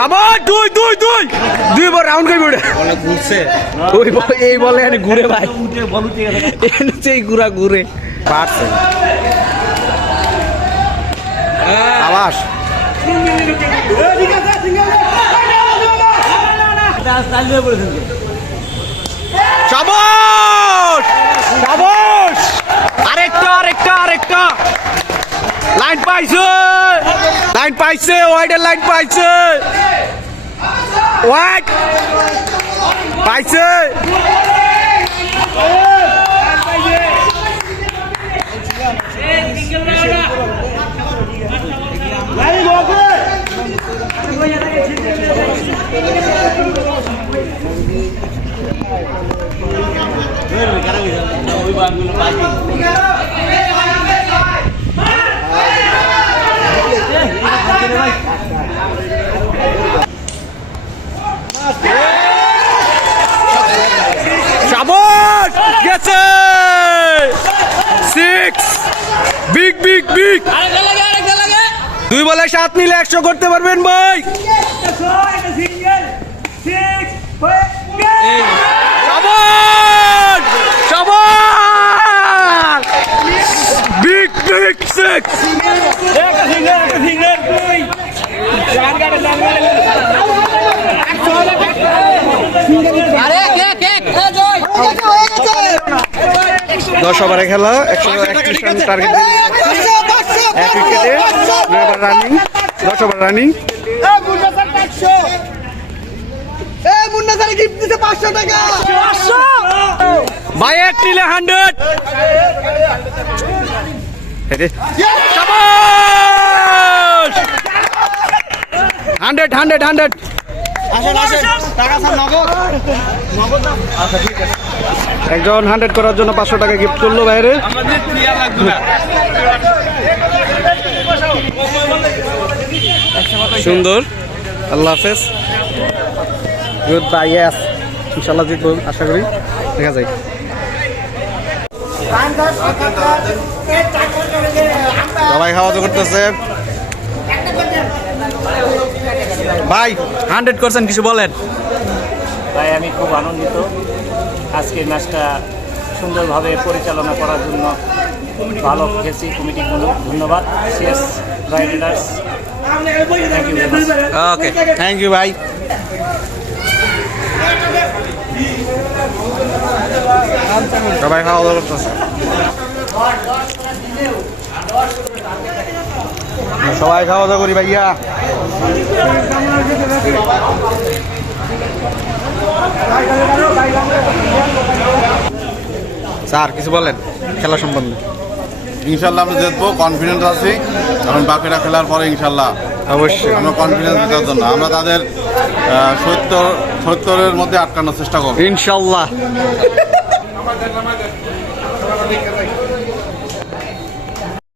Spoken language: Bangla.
সাবাস দুই দুই দুই। দুই রাউন্ড করে ঘুরে ঘুরছে। ওই এই বলে ঘুরে ভাই। সেই ঘুরা ঘুরে। পারছে। আবাস সাবাস! সাবাস! আরেকটা আরেকটা আরেকটা। লাইন পাইছে? পাইছে ওয়াইডের লাইন পাইছে। ওয়াইড পাইছে। সাবাস গেছে সিক্স বিগ বিগ বিগ দুই বলে সাত নিলে একশো করতে পারবেন ভাই। সাবাস সাবাস বিগ বিগ সিক্স দশ ওভারে খেলা একশো একত্রিশ রান টার্গেট এক উইকেটে রানিং দশ ওভার রানিং বাই এক নিলে হান্ড্রেড হান্ড্রেড হান্ড্রেড হান্ড্রেড একজন হান্ড্রেড করার জন্য পাঁচশো টাকা গিফট করল বাইরে। সুন্দর। আল্লাহ হাফেজ। গুড বাই ইয়াস ইনশাল্লাহ জিতবো আশা করি। দেখা যায় সবাই খাওয়া দাওয়া করতেছে। ভাই হান্ড্রেড পার্সেন্ট কিছু বলেন। ভাই আমি খুব আনন্দিত। আজকের ম্যাচটা সুন্দরভাবে পরিচালনা করার জন্য ভালো গেছি কমিটিগুলো। ধন্যবাদ। CS riders thank you okay thank you ভাই। সবাই খাওয়া দাওয়া করতেছে। সবাই খাওয়া দাওয়া করি ভাইয়া। স্যার কিছু বলেন খেলা সম্বন্ধে। ইনশাল্লাহ আমরা জিতবো কনফিডেন্স আছি। কারণ বাকিরা খেলার পরে ইনশাল্লাহ অবশ্যই। আমরা কনফিডেন্স জেতার জন্য। আমরা তাদের সত্তর সত্তরের মধ্যে আটকানোর চেষ্টা করব। ইনশাল্লাহ।